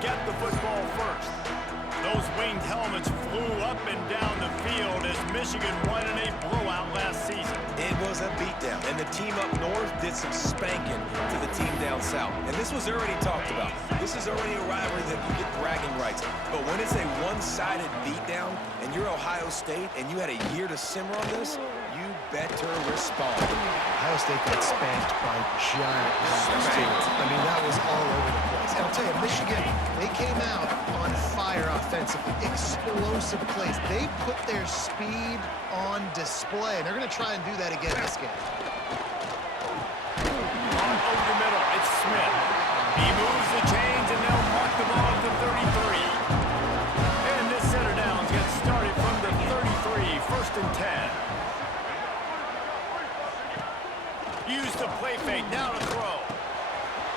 get the football first. Those winged helmets flew up and down the field as Michigan won in a blowout last season. It was a beatdown, and the team up north did some spanking to the team down south. And this was already talked about. This is already a rivalry that you get bragging rights. But when it's a one-sided beatdown, and you're Ohio State, and you had a year to simmer on this, you better respond. Ohio State got spanked by giants. I mean, that was all over the place. And I'll tell you, Michigan, they came out on fire offensively. Explosive plays. They put their speed on display, and they're going to try and do that again this game. On over the middle, it's Smith. He moves the chains, and they'll mark the ball at the 33. And this center downs gets started from the 33, 1st and 10. Use the play fake, now to throw.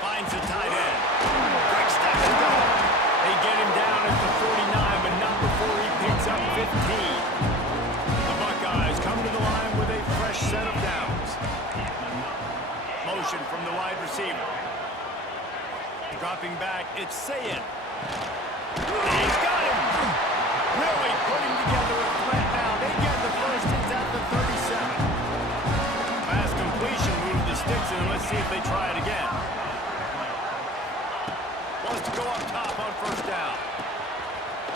Finds the tight end. Quick step to go. They get him down at the 49, but not before he picks up 15. The Buckeyes come to the line with a fresh set of downs. Motion from the wide receiver. Dropping back, it's Sayin. He's got him. Really putting together a threat now. They get the first. It's at the 37. Pass completion, move the sticks, and let's see if they try it again. Wants to go up top on 1st down.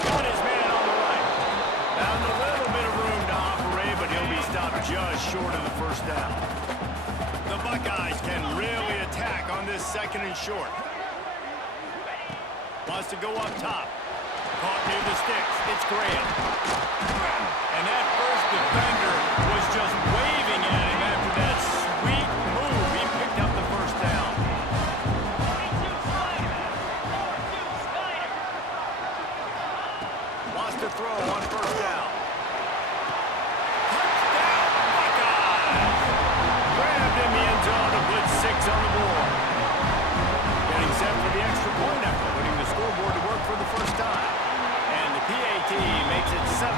Got his man on the right. Found a little bit of room to operate, but he'll be stopped just short of the 1st down. The Buckeyes can really attack on this 2nd and short. Wants to go up top. Caught near the sticks. It's Graham. And that first defender was just waving at him after that sweet move. He picked up the 1st down. Wants to throw on 1st down. Touchdown, Buckeyes! Grabbed in the end zone to blitz 6 on the board. Getting set for the extra point after putting the scoreboard to work for the 1st time. And the PAT makes it 7-0.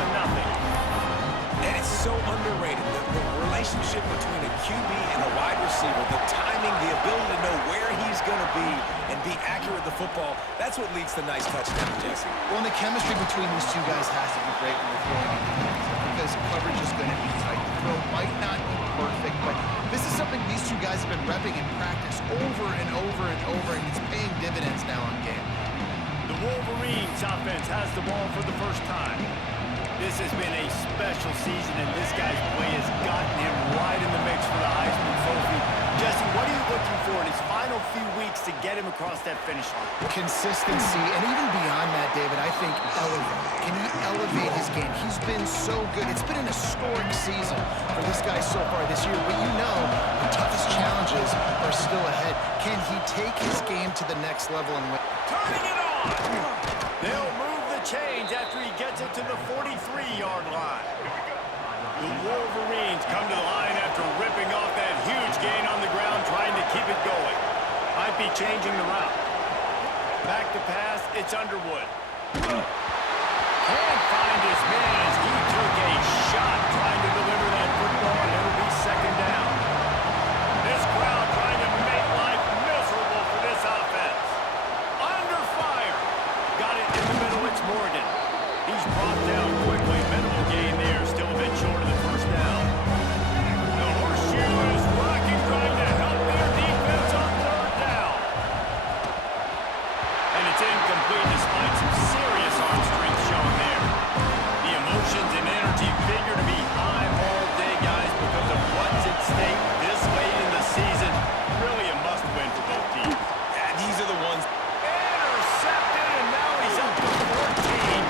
And it's so underrated. The relationship between a QB and a wide receiver, the timing, the ability to know where he's going to be and be accurate with the football, that's what leads to nice touchdowns, Jesse. Well, and the chemistry between these two guys has to be great when they're throwing into the end zone because coverage is going to be tight. The throw might not be perfect, but this is something these two guys have been repping in practice over and over and over, and it's paying dividends now on game. The Wolverines offense has the ball for the 1st time. This has been a special season, and this guy's play has gotten him right in the mix for the Heisman Trophy. Jesse, what are you looking for in his final few weeks to get him across that finish line? Consistency, and even beyond that, David, I think elevate. Can he elevate his game? He's been so good. It's been an historic season for this guy so far this year, but you know the toughest challenges are still ahead. Can he take his game to the next level and win? Turning it on! They'll move the chains after he gets it to the 43-yard line. The Wolverines come to the line after ripping off that huge gain on the ground, trying to keep it going. Might be changing the route. Back to pass, it's Underwood. Can't find his man as he took a shot trying to deliver that football, and it'll be 2nd down. This crowd trying to make life miserable for this offense. Under fire. Got it in the middle, it's Morgan. He's brought down quickly. Minimal gain there, still a bit short of the 1st down. The horseshoe is rocking, trying to help their defense on 3rd down. And it's incomplete despite some serious arm strength shown there. The emotions and energy figure to be high all day, guys, because of what's at stake this late in the season. Really a must-win for both teams. Yeah, these are the ones. Intercepted, and now he's up to 14.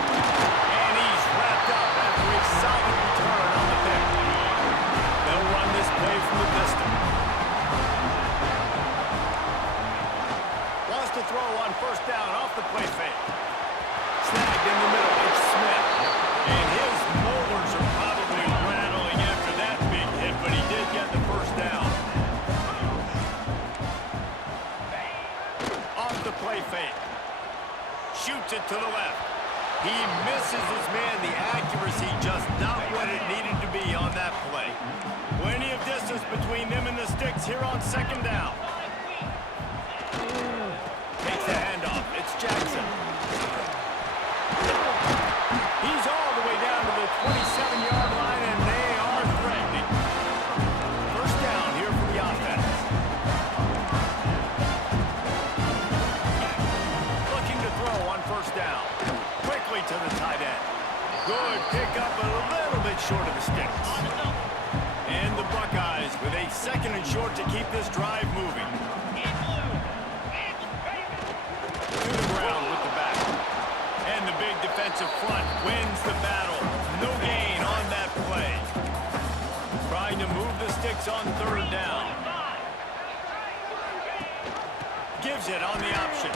And he's wrapped up after a solid return on the pick. They'll run this play from the pistol. Wants to throw on 1st down off the play fake. Snagged in the middle, it's Smith. And his molars are probably rattling after that big hit, but he did get the 1st down. Off the play fake. Shoots it to the left. He misses his man. The accuracy just not what it needed to be on that play. Plenty of distance between them and the sticks here on 2nd down. Takes the handoff. It's Jackson. Good pickup, but a little bit short of the sticks. And the Buckeyes with a 2nd and short to keep this drive moving. To the ground with the back. And the big defensive front wins the battle. No gain on that play. Trying to move the sticks on 3rd down. Gives it on the option.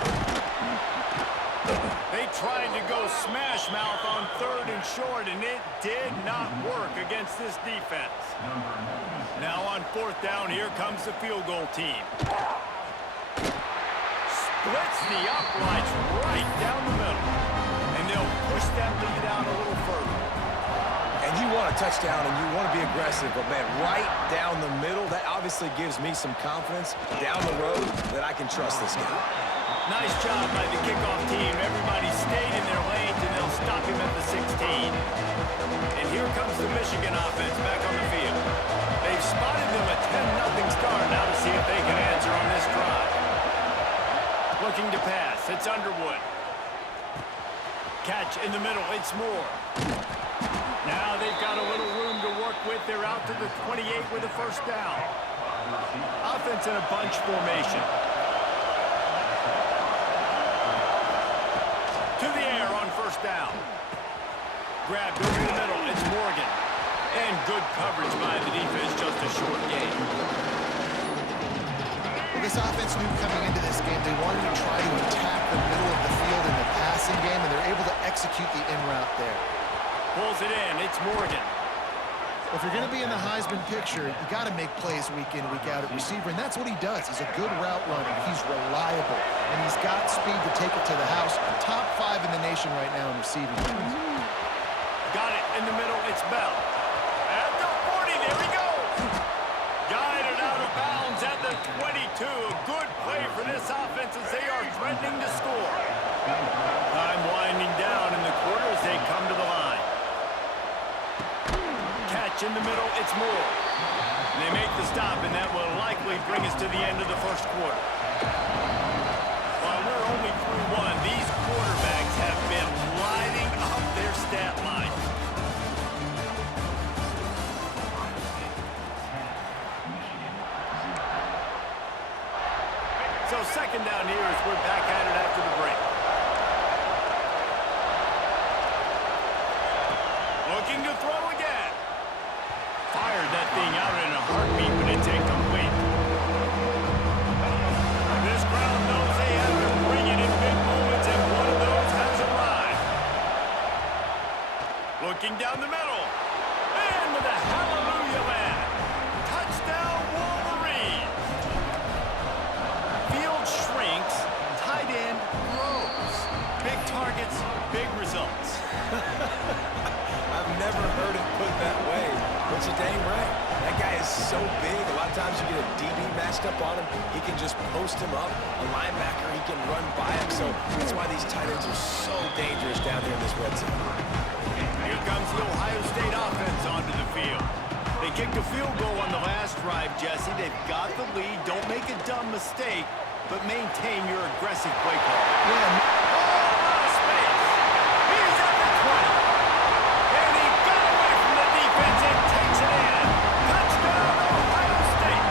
They tried to go smash mouth on 3rd and short, and it did not work against this defense. Now on 4th down, here comes the field goal team. Splits the uprights right down the middle, and they'll push that lead out a little further. And you want a touchdown and you want to be aggressive, but man, right down the middle, that obviously gives me some confidence down the road that I can trust this guy. Nice job by the kickoff team. Everybody stayed in their lanes, and they'll stop him at the 16. And here comes the Michigan offense back on the field. They've spotted them a 10-0 start. Now to see if they can answer on this drive. Looking to pass. It's Underwood. Catch in the middle. It's Moore. Now they've got a little room to work with. They're out to the 28 with a 1st down. Offense in a bunch formation. To the air on 1st down. Grabbed over the middle. It's Morgan. And good coverage by the defense. Just a short gain. Well, this offense knew coming into this game they wanted to try to attack the middle of the field in the passing game, and they're able to execute the in route there. Pulls it in. It's Morgan. If you're going to be in the Heisman picture, you got to make plays week in, week out at receiver, and that's what he does. He's a good route runner. He's reliable, and he's got speed to take it to the house. Top 5 in the nation right now in receiving. Got it in the middle. It's Bell. At the 40, there he goes. Guided out of bounds at the 22. A good play for this offense as they are threatening to score. Time winding down in the quarter as they come to the line. Catch in the middle, it's Moore. They make the stop, and that will likely bring us to the end of the 1st quarter. While we're only through 1, these quarterbacks have been lighting up their stat line. So 2nd down here as we're back at it after the break. Looking to throw again. Fired that thing out in a heartbeat, but it's incomplete. This crowd knows they have to bring it in big moments, and one of those has arrived. Looking down the middle. And with a hallelujah land. Touchdown Wolverines. Field shrinks. Tight end grows. Big targets, big results. I've never heard it put that way, but you're dang right. That guy is so big. A lot of times you get a DB matched up on him. He can just post him up. A linebacker, he can run by him. So that's why these tight ends are so dangerous down here in this red zone. Here comes the Ohio State offense onto the field. They kicked a field goal on the last drive, Jesse. They've got the lead. Don't make a dumb mistake, but maintain your aggressive play call. Yeah. Space. He's at the 20. And he got away from the defense and takes it in. Touchdown, Ohio State.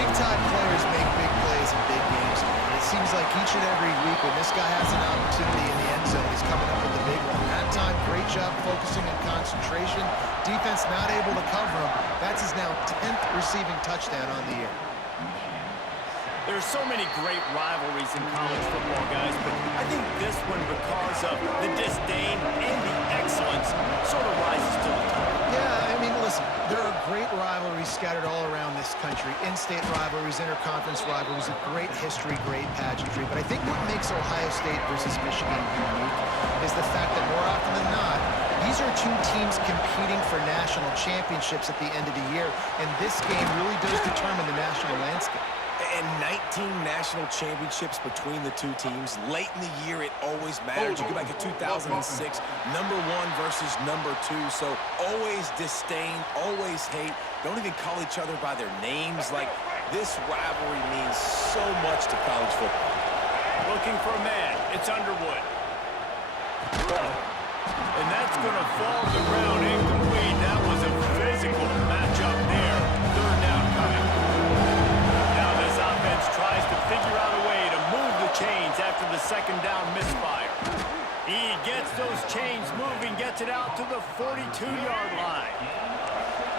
Big-time players make big plays in big games, man. It seems like each and every week when this guy has an opportunity in the end zone, he's coming up with the big one. That time, great job focusing on concentration. Defense not able to cover him. That's his now 10th receiving touchdown on the year. There's so many great rivalries in college football, guys, but I think this one, because of the disdain and the excellence, sort of rises to the top. Yeah, I mean, listen, there are great rivalries scattered all around this country. In-state rivalries, interconference rivalries, a great history, great pageantry. But I think what makes Ohio State versus Michigan unique is the fact that more often than not, these are two teams competing for national championships at the end of the year, and this game really does determine the national landscape. And 19 national championships between the two teams. Late in the year, it always matters. You go back to 2006, number 1 versus number 2. So always disdain, always hate. Don't even call each other by their names. Like, this rivalry means so much to college football. Looking for a man. It's Underwood. And that's going to fall to the ground incomplete. That was a physical matchup there. Third down coming. Now this offense tries to figure out a way to move the chains after the second down misfire. He gets those chains moving, gets it out to the 42-yard line.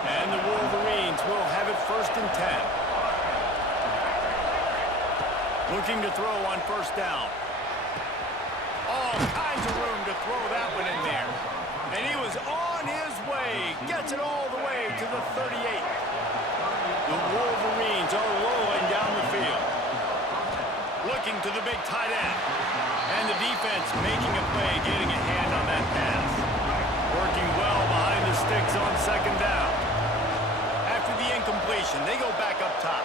And the Wolverines will have it 1st and 10. Looking to throw on 1st down. All kinds of room to throw that one in there. And he was on his way. Gets it all the way to the 38. The Wolverines are rolling down the field. Looking to the big tight end. And the defense making a play, getting a hand on that pass. Working well behind the sticks on 2nd down. After the incompletion, they go back up top.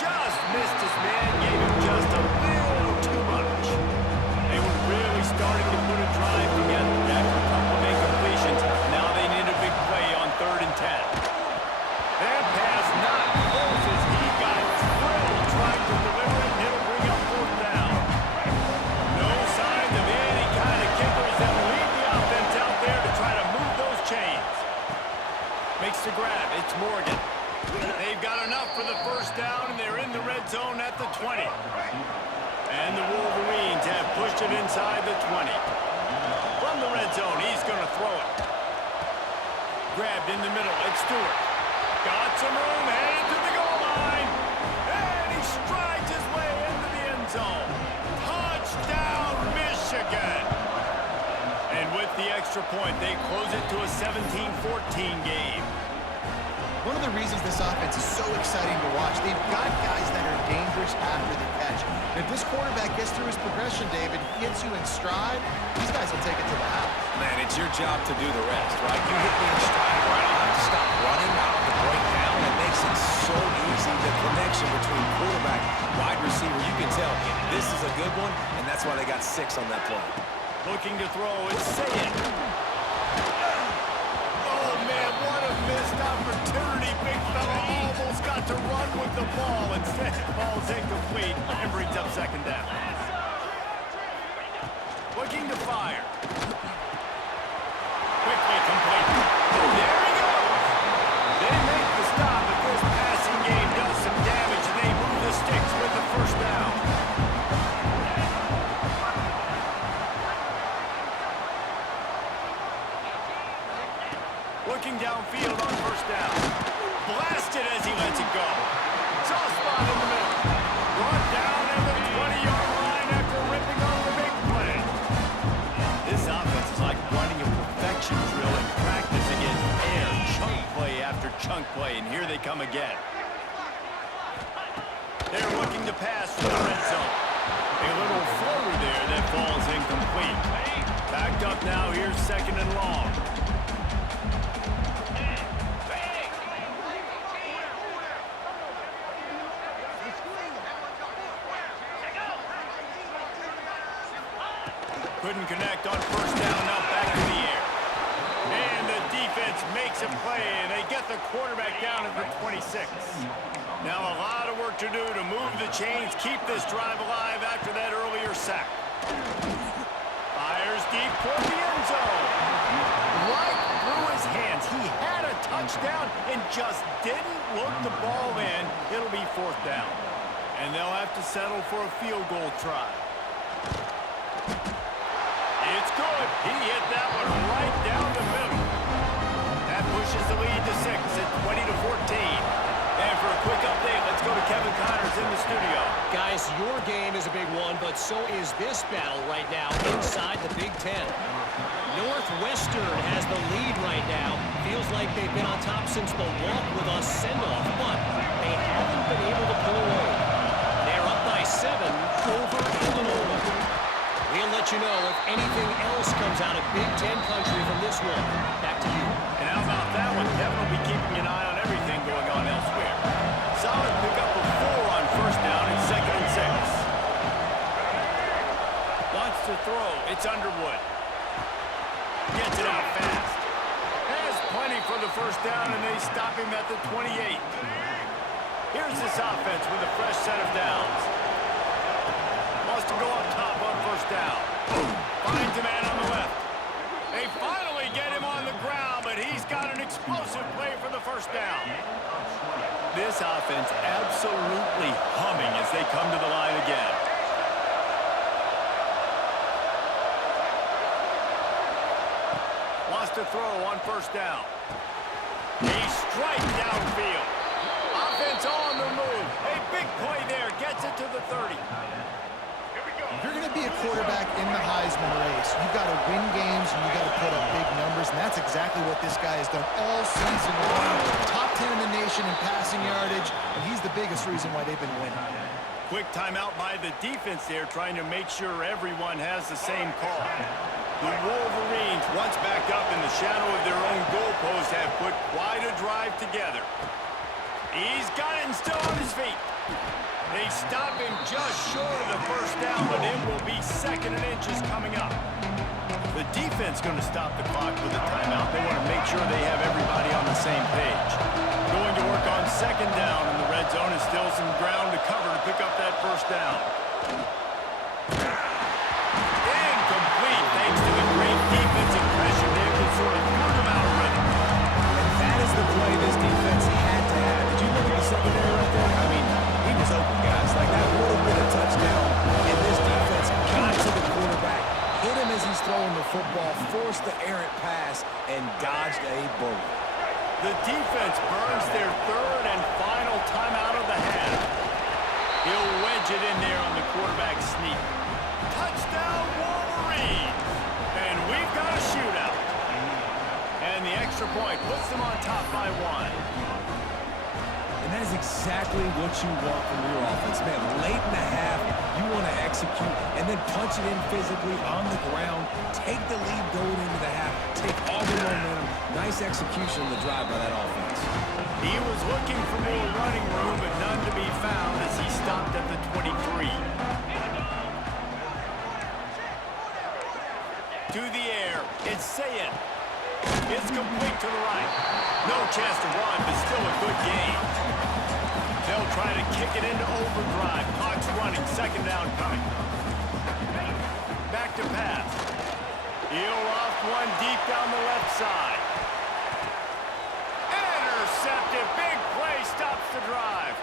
Just missed his man, gave him just a little too much. They were really starting to put a drive together after a couple of incompletions. Now they need a big play on 3rd and 10. That pass not close as he got drilled trying to deliver it, and it'll bring up 4th down. No signs of any kind of kickers that will lead the offense out there to try to move those chains. Makes the grab. It's Morgan. They've got enough for the 1st down, and they're in the red zone at the 20. And the Wolverines have pushed it inside the 20. From the red zone, he's going to throw it. Grabbed in the middle, it's Stewart. Got some room, headed to the goal line. And he strides his way into the end zone. Touchdown, Michigan. And with the extra point, they close it to a 17-14 game. One of the reasons this offense is so exciting to watch, they've got guys that are dangerous after the catch. And if this quarterback gets through his progression, David, hits you in stride, these guys will take it to the house. Man, it's your job to do the rest, right? You hit me in stride, right? I don't have to stop running. I don't have to break down. It makes it so easy. The connection between quarterback, wide receiver, you can tell this is a good one, and that's why they got 6 on that play. Looking to throw, it's Sayed. Oh, man, what a missed opportunity. Big fella almost got to run with the ball. Instead, it falls incomplete and brings up 2nd down. Looking to fire. Quickly complete. There he goes. They make the stop, but this passing game does some damage, and they move the sticks with the 1st down. Looking downfield on 1st down. Blasted as he lets it go. Soft spot in the middle. Brought down at the 20-yard line after ripping off the big play. This offense is like running a perfection drill in practice against air. Chunk play after chunk play, and here they come again. They're looking to pass from the red zone. A little floater there that falls incomplete. Backed up now, here's 2nd and long. Couldn't connect on 1st down, now back to the air. And the defense makes a play, and they get the quarterback down at the 26. Now a lot of work to do to move the chains, keep this drive alive after that earlier sack. Fires deep toward the end zone. Right through his hands. He had a touchdown and just didn't look the ball in. It'll be 4th down. And they'll have to settle for a field goal try. It's good. He hit that one right down the middle. That pushes the lead to 6 at 20-14. And for a quick update, let's go to Kevin Connors in the studio. Guys, your game is a big one, but so is this battle right now inside the Big Ten. Northwestern has the lead right now. Feels like they've been on top since the walk with us send-off, but they haven't been able to pull away. They're up by 7 over Illinois. We'll let you know if anything else comes out of Big Ten country from this one. Back to you. And how about that one? Kevin will be keeping an eye on everything going on elsewhere. Solid pickup of 4 on 1st down and 2nd and 6. Wants to throw. It's Underwood. Gets it out fast. Has plenty for the 1st down, and they stop him at the 28. Here's this offense with a fresh set of downs. Wants to go up top on 1st down. Finds a man on the left. They finally get him on the ground, but he's got an explosive play for the first down. This offense absolutely humming as they come to the line again. Wants to throw on first down. He's striking downfield. Offense on the move. A big play there. Gets it to the 30. If you're going to be a quarterback in the Heisman race, you've got to win games and you've got to put up big numbers, and that's exactly what this guy has done all season long. Top 10 in the nation in passing yardage, and he's the biggest reason why they've been winning. Quick timeout by the defense there, trying to make sure everyone has the same call. The Wolverines, once back up in the shadow of their own goalpost, have put quite a drive together. He's got it and still on his feet. They stop him just short of the first down, but it will be 2nd and inches coming up. The defense going to stop the clock with a timeout. They want to make sure they have everybody on the same page. Going to work on 2nd down, and the red zone is still some ground to cover to pick up that first down. Incomplete, thanks to the great defensive pressure there that sort of threw them out of rhythm. And that is the play this defense had to have. Did you look at the secondary right there? I mean, he was open, guys. Like, that would have been a touchdown, and this defense got to the quarterback, hit him as he's throwing the football, forced the errant pass, and dodged a bullet. The defense burns their 3rd and final timeout of the half. He'll wedge it in there on the quarterback sneak. Touchdown, Wolverines! And we've got a shootout. And the extra point puts them on top by 1. And that is exactly what you want from your offense, man. Late in the half, you want to execute and then punch it in physically on the ground, take the lead going into the half, take all the momentum. Nice execution on the drive by that offense. He was looking for more running room, but none to be found as he stopped at the 23. To the air, it's Sayed. It's complete to the right. No chance to run, but still a good game. They'll try to kick it into overdrive. Clock's running, 2nd down coming. Back to pass. He'll loft one deep down the left side. Intercepted. Big play stops the drive.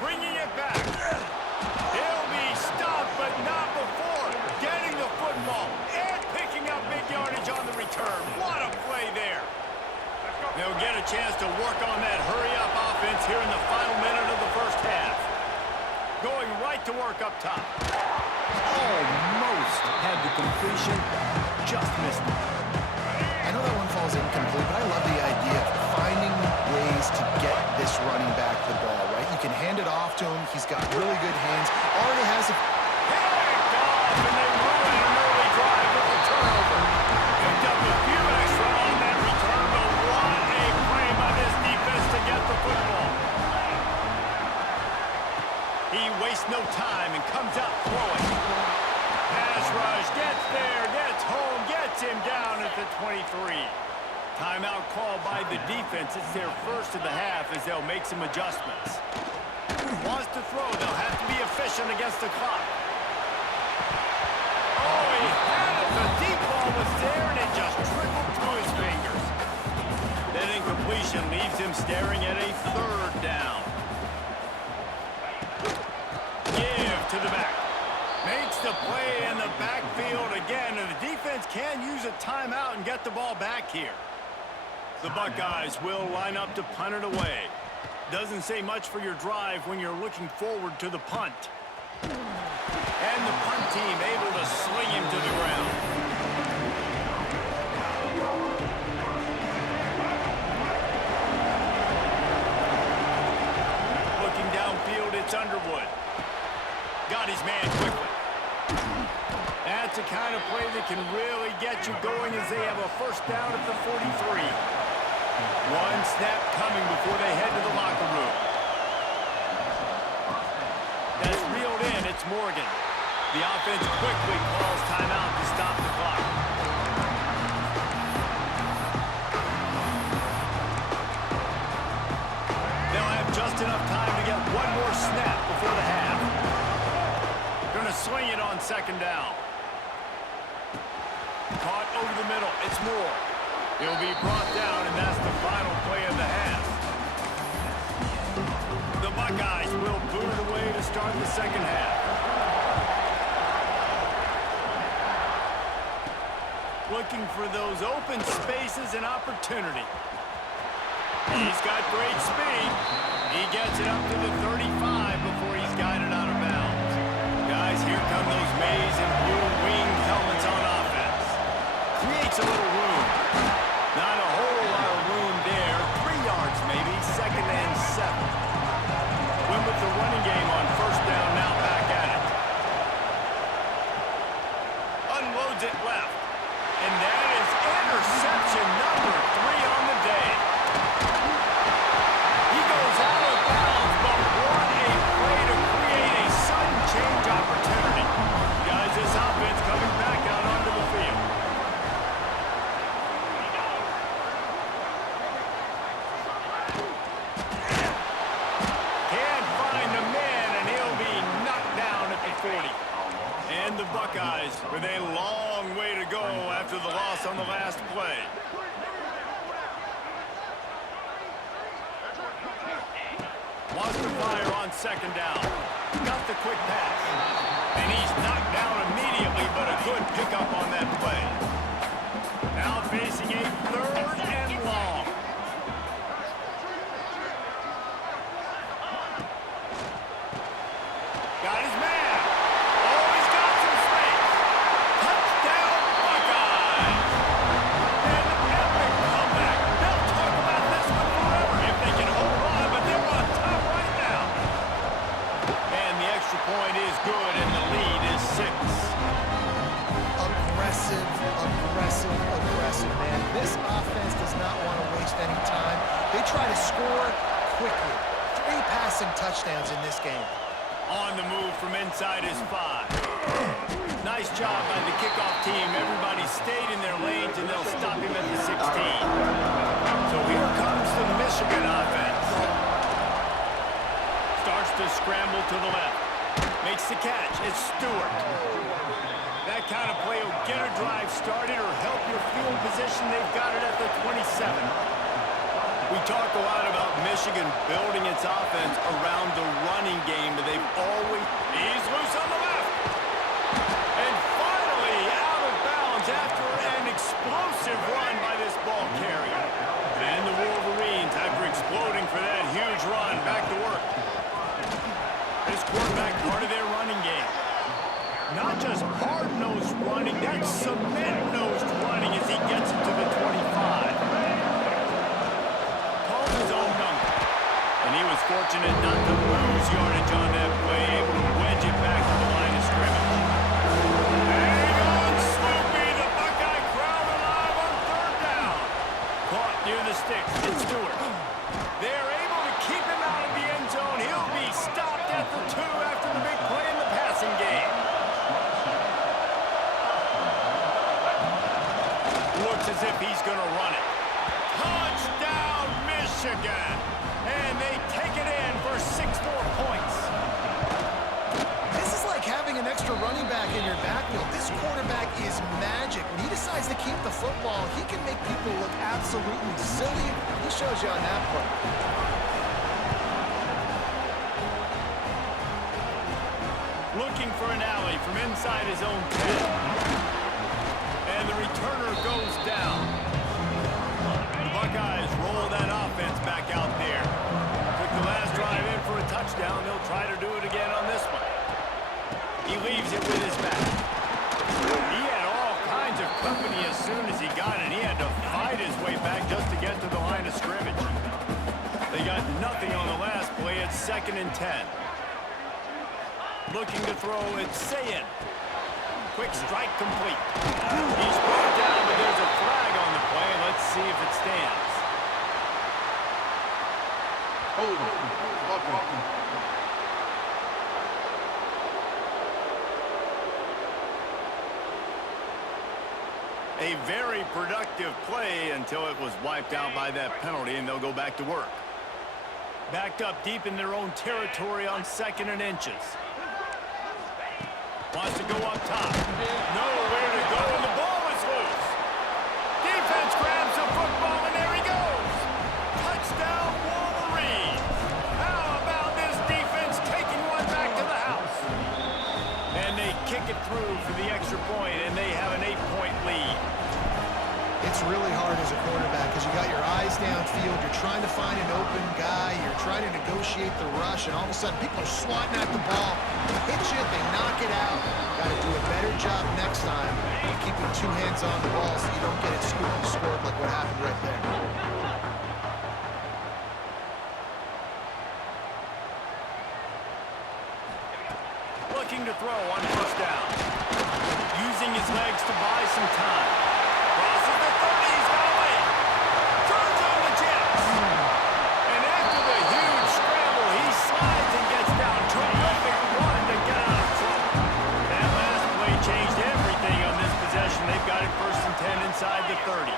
Bringing it back. He'll be stopped, but not before getting the football and picking up big yardage on the return. What a play there. They'll get a chance to work on that hurry-up offense here in the final minute of the first half. Going right to work up top. Almost had the completion, just missed it. I know that one falls incomplete, but I love the idea of finding ways to get this running back the ball, right? You can hand it off to him. He's got really good hands. Already has a... Picked off, and they ruin an early drive with a turnover. Picked up a few extra on that return, but what a play by this defense to get the football. He wastes no time and comes out throwing. Pass rush, gets there, gets home, gets him down at the 23. Timeout called by the defense. It's their first of the half as they'll make some adjustments. Wants to throw. They'll have to be efficient against the clock. Oh, he had it. The deep ball was there, and it just trickled through his fingers. That incompletion leaves him staring at a 3rd down. Give to the back. Makes the play in the backfield again, and the defense can use a timeout and get the ball back here. The Buckeyes will line up to punt it away. Doesn't say much for your drive when you're looking forward to the punt. And the punt team able to sling him to the ground. Looking downfield, it's Underwood. Got his man quickly. That's the kind of play that can really get you going as they have a first down at the 43. One snap coming before they head to the locker room. That's reeled in. It's Morgan. The offense quickly calls timeout to stop the clock. They'll have just enough time to get one more snap before the half. Going to swing it on 2nd down. Caught over the middle. It's Moore. He'll be brought down, and that's the final play of the half. The Buckeyes will boot it away to start the second half. Looking for those open spaces and opportunity. He's got great speed. He gets it up to the 35 before he's guided out of bounds. Guys, here come those maize and blue winged helmets on offense. Creates a little room. Not a whole lot of room there. 3 yards maybe, second and 7. Win with the running game on first down, now back at it. Unloads it left. And that is interception number 3 on the day. He goes out of bounds, but what a play to create a sudden change opportunity. Guys, this offense coming back out onto the field. Can't find the man, and he'll be knocked down at the 40. And the Buckeyes with a long way to go after the loss on the last play. Wants to fire on second down. Got the quick pass. And he's knocked down immediately, but a good pickup on that play. Now facing a 3rd and long. Got his man. Oh, he's got some space. Touchdown, Buckeyes. An epic comeback. They'll talk about this one forever if they can hold on, but they're on top right now. And the extra point is good, and the lead is 6. Aggressive, aggressive, aggressive, man. This offense does not want to waste any time. They try to score quickly. 3 passing touchdowns in this game. On the move from inside his 5. Nice job by the kickoff team. Everybody stayed in their lanes, and they'll stop him at the 16. So here comes the Michigan offense. Starts to scramble to the left. Makes the catch. It's Stewart. That kind of play will get a drive started or help your field position. They've got it at the 27. We talk a lot about Michigan building its offense around the running game, but they've always... He's loose on the left. And finally out of bounds after an explosive run by this ball carrier. And the Wolverines, after exploding for that huge run, back to work. This quarterback part of their running game. Not just hard-nosed running, that's cement-nosed running as he gets it to the 25. And he was fortunate not to lose yardage on that play, able to wedge it back to the line of scrimmage. Hang on, Snoopy, the Buckeye crowd alive on 3rd down. Caught near the sticks, it's Stewart. They're able to keep him out of the end zone. He'll be stopped at the 2 after the big play in the passing game. Looks as if he's going to run it. Touchdown, Michigan! And they take it in for 6 more points. This is like having an extra running back in your backfield. This quarterback is magic. When he decides to keep the football, he can make people look absolutely silly. He shows you on that play. Looking for an alley from inside his own 10. And the returner goes down. The Buckeyes roll that offense back out there. Took the last drive in for a touchdown. They'll try to do it again on this one. He leaves it with his back. He had all kinds of company as soon as he got it. He had to fight his way back just to get to the line of scrimmage. They got nothing on the last play. It's 2nd and 10. Looking to throw, it's Sayin. Quick strike complete. He's brought down, but there's a flag on the play. Let's see if it stands. A very productive play until it was wiped out by that penalty, and they'll go back to work. Backed up deep in their own territory on 2nd and inches. Wants to go up top. Nowhere to go, and the ball is loose. for the extra point, and they have an 8-point lead. It's really hard as a quarterback because you got your eyes downfield, you're trying to find an open guy, you're trying to negotiate the rush, and all of a sudden people are swatting at the ball. They hit you, they knock it out. Got to do a better job next time of keeping two hands on the ball so you don't get it scooped and scored like what happened right there. Looking to throw on first down. Using his legs to buy some time. Crosses the 30, he's got away. Turns on the jets. And after the huge scramble, he slides and gets down. Terrific run to get out of trouble. That last play changed everything on this possession. They've got it 1st and 10 inside the 30.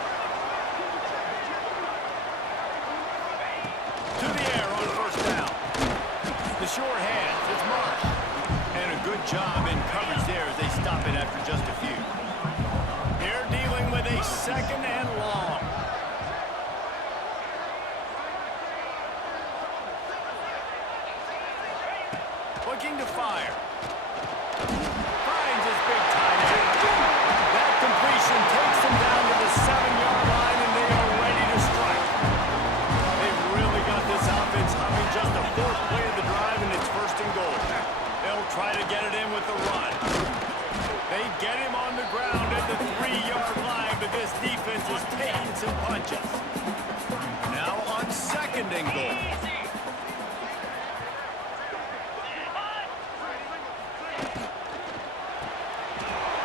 To the air on first down. The short hands, it's Marsh. And a good job in coverage there as they stop it after just a few. They're dealing with a 2nd and long. Looking to fire. Finds his big tight end. That completion takes him down to the 7-yard line, and they are ready to strike. They've really got this offense humming. Just the 4th play of the drive, and it's 1st and goal. They'll try to get it in with the run. They get him on the ground at the 3-yard line, but this defense is taking some punches. Now on 2nd and goal.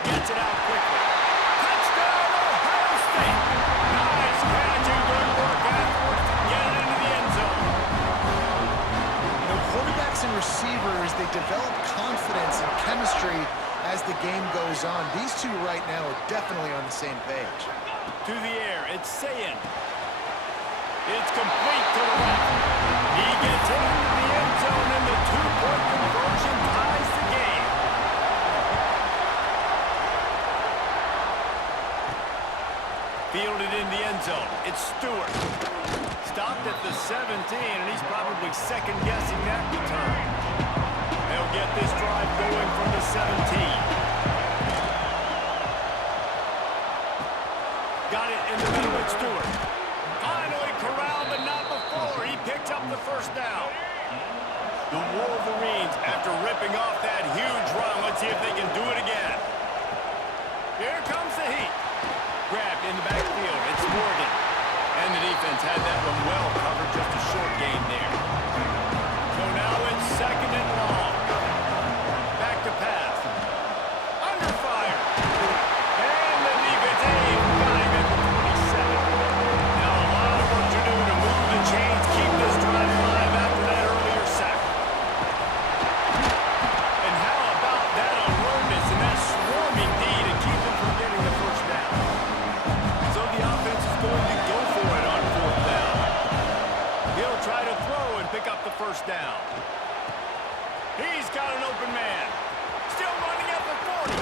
Gets it out quickly. Touchdown, Ohio State. Nice catch and good work afterwards to get it into the end zone. You know, quarterbacks and receivers, they develop confidence and chemistry as the game goes on. These two right now are definitely on the same page. To the air, it's Sayin. It's complete to the left. He gets into the end zone, and the 2-point conversion ties the game. Fielded in the end zone. It's Stewart. Stopped at the 17, and he's probably second-guessing that return. They'll get this drive going from the 17. Got it in the middle with Stewart. Finally corralled, but not before. He picks up the 1st down. The Wolverines, after ripping off that huge run, let's see if they can do it again. Here comes the heat. Grabbed in the backfield. It's Morgan. And the defense had that one well covered. Just a short gain there. So now it's 2nd and long. Back to pass. Under fire. And the defense, got him at the 27. Now a lot of work to do to move the chains, keep this drive alive after that earlier sack. And how about that alertness and that swarming D to keep him from getting the 1st down? So the offense is going to go for it on 4th down. He'll try to throw and pick up the 1st down. He's got an open man. Still running at the 40.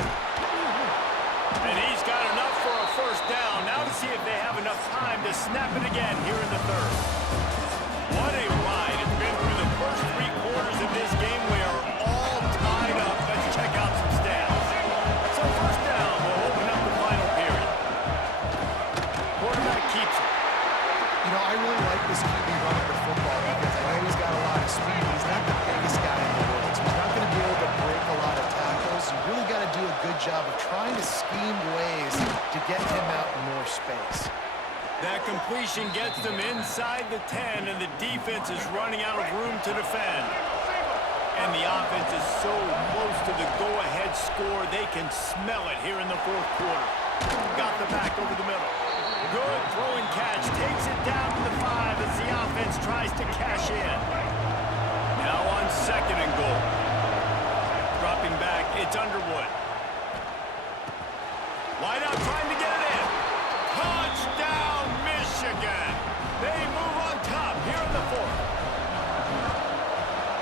And he's got enough for a 1st down. Now to see if they have enough time to snap it again here in the 3rd. What a ride. It's been through the first 3 quarters of this game. We are all tied up. Let's check out some stats. So 1st down will open up the final period. Quarterback keeps it. You know, I really like this QB running the football because I know he's got a lot of speed. He's not the biggest guy in the world, so he's not going to be able to break a lot of tackles. You really got to do a good job of trying to scheme ways to get him out in more space. That completion gets them inside the 10, and the defense is running out of room to defend. And the offense is so close to the go-ahead score, they can smell it here in the 4th quarter. Got the back over the middle. Good throwing catch, takes it down to the 5 as the offense tries to cash in. Now on 2nd and goal. Dropping back, it's Underwood. Wide out, trying to get it in. Touchdown, Michigan! They move on top here in the 4th.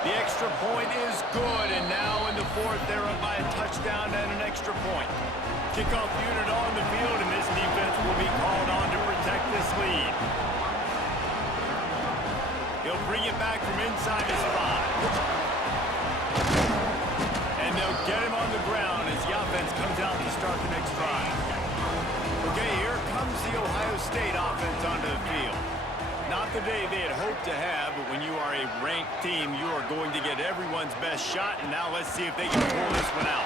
The extra point is good, and now in the 4th, they're up by a touchdown and an extra point. Kickoff unit on the field, and this defense will be called on to protect this lead. He'll bring it back from inside his 5. And they'll get him on the ground as the offense offense comes out to start the next drive. Okay, here comes the Ohio State offense onto the field. Not the day they had hoped to have, but when you are a ranked team, you are going to get everyone's best shot, and now let's see if they can pull this one out.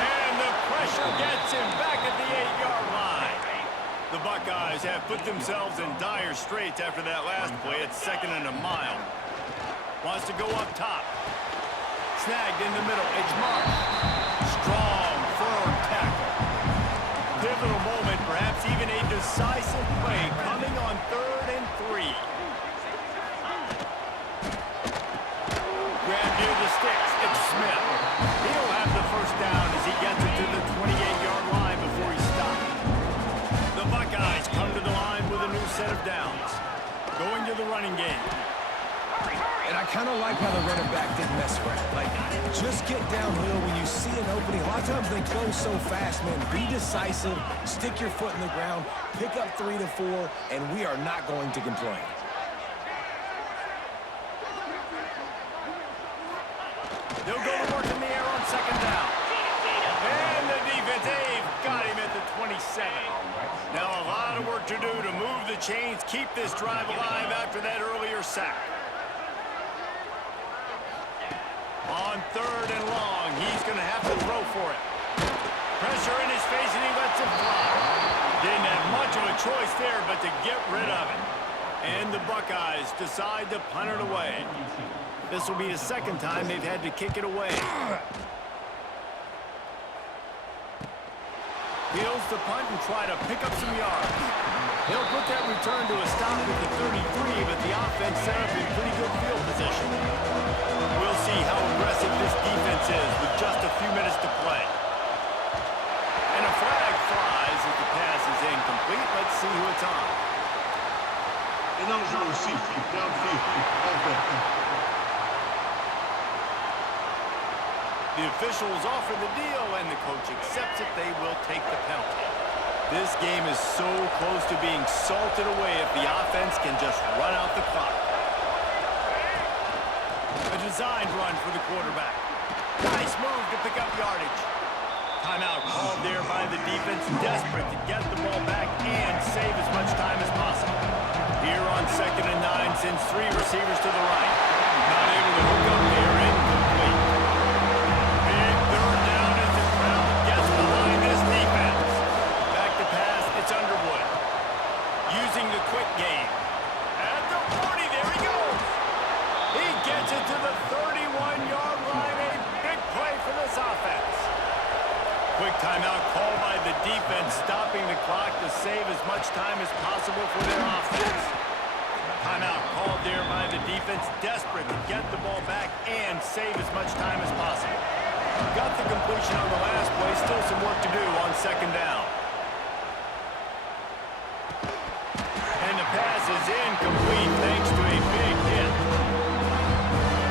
And the pressure gets him back at the 8-yard line. The Buckeyes have put themselves in dire straits after that last play. It's 2nd and a mile. Wants to go up top. Snagged in the middle. It's Mark. Strong, firm tackle. Pivotal moment, perhaps even a decisive play coming on 3rd and 3. Grab near the sticks. It's Smith. He'll have the first down as he gets it to the 28-yard line before he stopped. The Buckeyes come to the line with a new set of downs. Going to the running game. And I kind of like how the running back didn't mess around. Like, just get downhill when you see an opening. A lot of times they close so fast, man. Be decisive, stick your foot in the ground, pick up 3 to 4, and we are not going to complain. They'll go to work in the air on 2nd down. And the defense, they've got him at the 27. Now a lot of work to do to move the chains, keep this drive alive after that earlier sack. On 3rd and long, he's going to have to throw for it. Pressure in his face, and he lets it fly. Didn't have much of a choice there, but to get rid of it. And the Buckeyes decide to punt it away. This will be the 2nd time they've had to kick it away. Heels to punt and try to pick up some yards. He'll put that return to a stop with the 33, but the offense set up in pretty good field position. We'll see how aggressive this defense is with just a few minutes to play. And a flag flies as the pass is incomplete. Let's see who it's on. Et non, je aussi, downfield, The officials offer the deal, and the coach accepts it. They will take the penalty. This game is so close to being salted away if the offense can just run out the clock. A designed run for the quarterback. Nice move to pick up yardage. Timeout called there by the defense, desperate to get the ball back and save as much time as possible. Here on 2nd and 9, sends 3 receivers to the right. Not able to hook up there, incomplete. Big 3rd down as the crowd gets behind this defense. Back to pass, it's Underwood. Using the quick game. At the 40, there he goes. He gets it to the 31-yard line. A big play for this offense. Quick timeout called by the defense, stopping the clock to save as much time as possible for their offense. Timeout called there by the defense, desperate to get the ball back and save as much time as possible. Got the completion on the last play, still some work to do on 2nd down. And the pass is incomplete thanks to a big hit.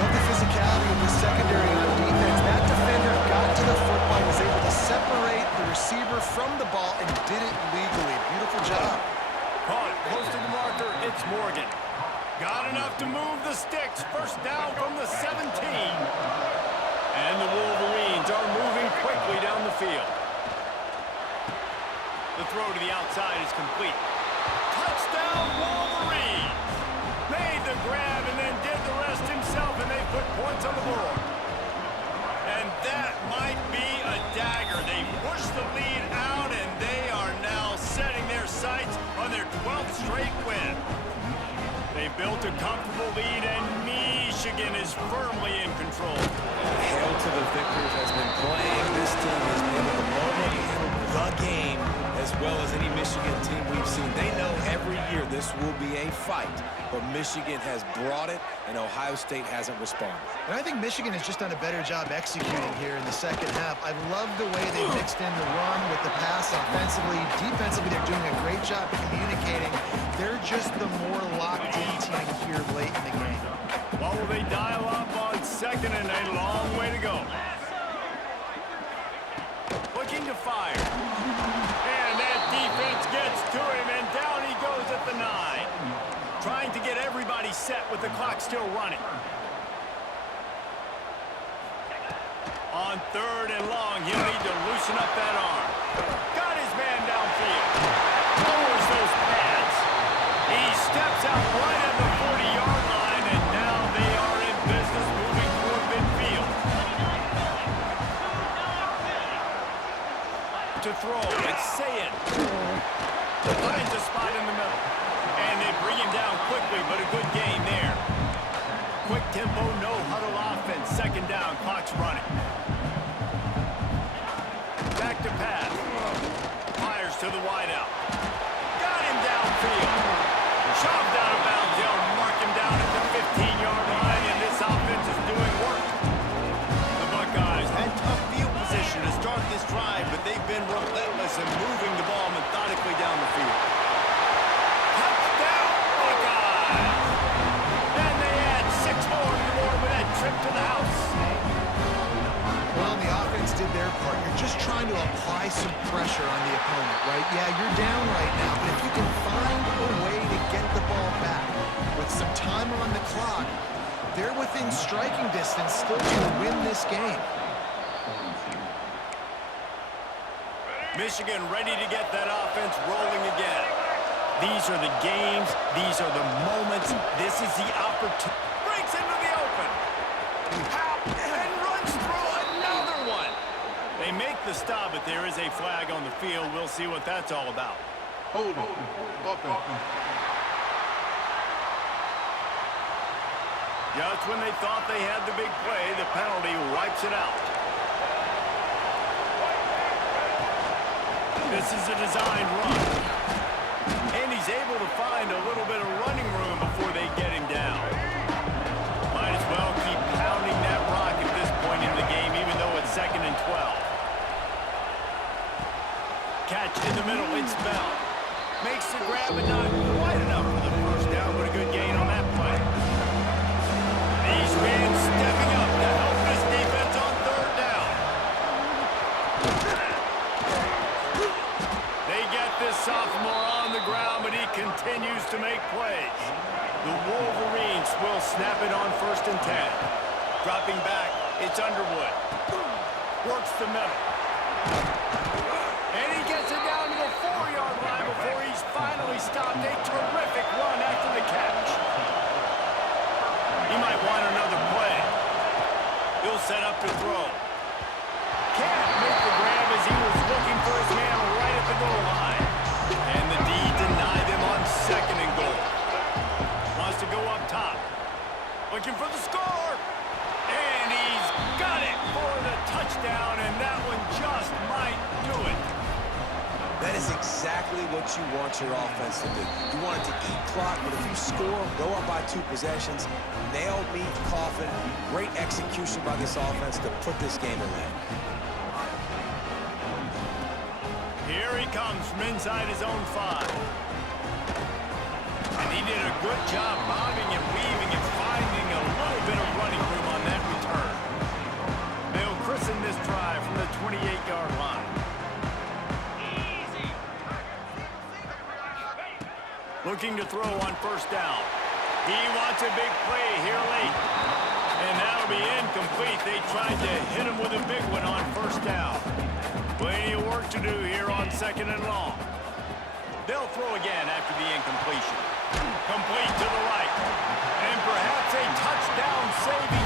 Love the physicality of the secondary on defense. That defender got to the football, was able to separate the receiver from the ball, and did it legally. Beautiful job. Caught it close to the marker. It's Morgan. Got enough to move the sticks. First down from the 17. And the Wolverines are moving quickly down the field. The throw to the outside is complete. Touchdown, Wolverines! Made the grab and then did the rest himself, and they put points on the board. And that might be a dagger. They push the lead out, and they are now setting their sights on their 12th straight win. They built a comfortable lead, and Michigan is firmly in control. Hail to the victors has been playing. This team has been in the moment and the game as well as any Michigan team we've seen. They know every year this will be a fight, but Michigan has brought it, and Ohio State hasn't responded. And I think Michigan has just done a better job executing here in the 2nd half. I love the way they mixed in the run with the pass offensively. Defensively, they're doing a great job communicating. They're just the more locked-in team here late in the game. What will they dial up on 2nd and a long way to go? Looking to fire. And that defense gets to him, and down he goes at the 9. Trying to get everybody set with the clock still running. On 3rd and long, he'll need to loosen up that arm. Got his man downfield. Lowers those pads. He steps out right at the 40-yard line, and now they are in business moving toward midfield. To throw, it's Sayed. Finds a spot in the middle. And they bring him down quickly, but a good gain there. Quick tempo, no huddle offense. 2nd down, clock's running. Back to pass. Fires to the wideout. Got him downfield. Shoved out of bounds. They'll mark him down at the 15-yard line, and this offense is doing work. The Buckeyes had tough field position to start this drive, but they've been relentless in moving the ball methodically down the field. Touchdown, Buckeyes! And they add 6 more to the board with that trip to the house. Well, the offense did their part. You're just trying to apply some pressure on the opponent, right? Yeah, you're down right now, but if you can find a way to get the ball back with some time on the clock, they're within striking distance still to win this game. Michigan ready to get that offense rolling again. These are the games. These are the moments. This is the opportunity. Breaks into the open. And runs through another one. They make the stop, but there is a flag on the field. We'll see what that's all about. Hold on. Offense. Just when they thought they had the big play, the penalty wipes it out. This is a designed run. And he's able to find a little bit of running room before they get him down. Might as well keep pounding that rock at this point in the game, even though it's 2nd and 12. Catch in the middle, it's Bell. Makes the grab, but not quite enough for the 1st down, but a good gain on that play. These men stepping up to help this defense on 3rd down. They get this sophomore on the ground, but he continues to make plays. The Wolverines will snap it on 1st and 10. Dropping back, it's Underwood. Works the middle. And he gets it down to the 4-yard line before he's finally stopped. A terrific run after the catch. He might want another play. He'll set up to throw. Can't make the grab as he was looking for his man right at the goal line. And the D denied him on 2nd and goal. Wants to go up top. Looking for the score. And he's got it for the touchdown, and that one just might do it. That is exactly what you want your offense to do. You want it to eat clock, but if you score, go up by 2 possessions, nail meat, coffin, great execution by this offense to put this game away. Here he comes from inside his own 5. And he did a good job bobbing and weaving and finding a little bit of running room on that return. They'll christen this drive from the 28-yard line. Looking to throw on 1st down. He wants a big play here late. And that'll be incomplete. They tried to hit him with a big one on 1st down. Plenty of work to do here on 2nd and long. They'll throw again after the incompletion. Complete to the right. And perhaps a touchdown saving